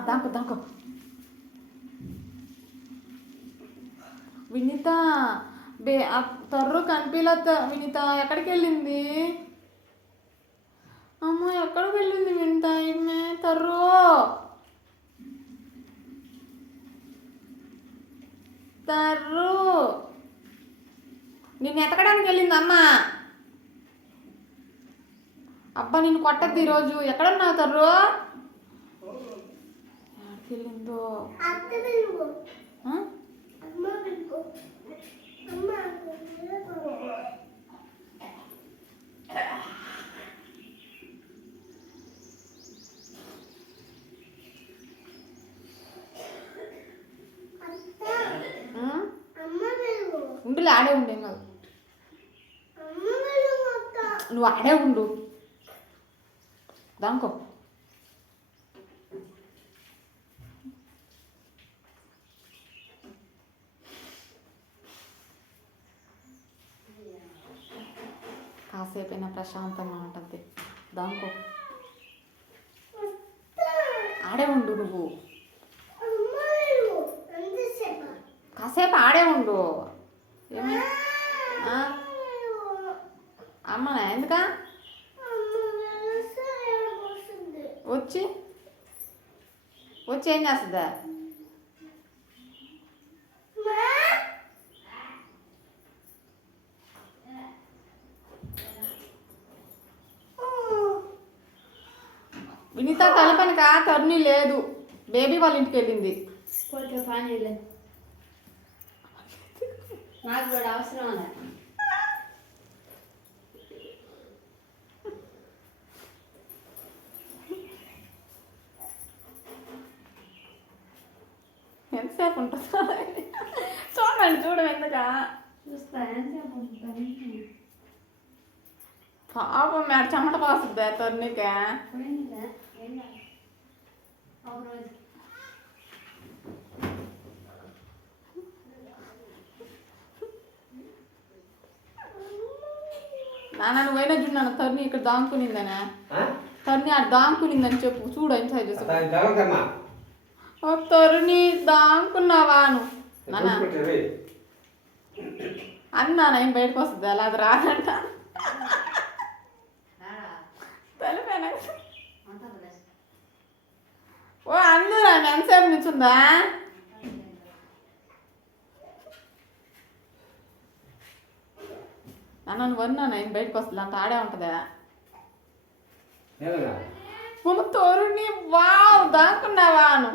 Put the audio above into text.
దాకో దాకో వినీత తర్రు కనిపించలేత వినీత ఎక్కడికి వెళ్ళింది అమ్మ ఎక్కడికి వెళ్ళింది వినీత ఈమె తర్రు తర్రు నిన్ను ఎతకడానికి వెళ్ళింది అమ్మ అబ్బా నిన్ను కొట్టద్దు ఈరోజు ఎక్కడున్నావు తర్రు ఎక్కడికి వెళ్ళిందో ఉండులే ఆడే ఉండే కాదు నువ్వు ఆడే ఉండు దాంకో కాసేపైనా ప్రశాంతంగా ఉంటుంది దాంకో ఆడే ఉండు నువ్వు కాసేపు ఆడే ఉండు ఏమి అమ్మనా ఎందుక వచ్చి వచ్చి ఏం చేస్తుందా వినీత తలపనిక తరుణి లేదు బేబీ వాళ్ళ ఇంటికి వెళ్ళింది నాకు కూడా అవసరం లేదు ఎంతసేపు ఉంటుందా చూడండి ఎందుక చూస్తా ఎంతసేపు ఉంటుంది పాపం మేడ చెమట పోస్తుందా తరుణిక నాన్న నువ్వైనా చూడన్నాను తరుణి ఇక్కడ దాంకునిందనా తరుణి అక్కడ దాంకునిందని చెప్పు చూడు ఎంత సైజ్ తరుణి దాంకున్నావా నాన్న అన్నా ఏం బయటకు వస్తుంది అలా అది రాదంట తెలిపోయినా ఓ అందరూ ఎంతసేపు నుంచుందా అన్న నువ్వు అన్నా నేను బయటకు వస్తుంది అంత ఆడే ఉంటుందా తోరుని వావ్ దాక్కున్నావా అమ్మ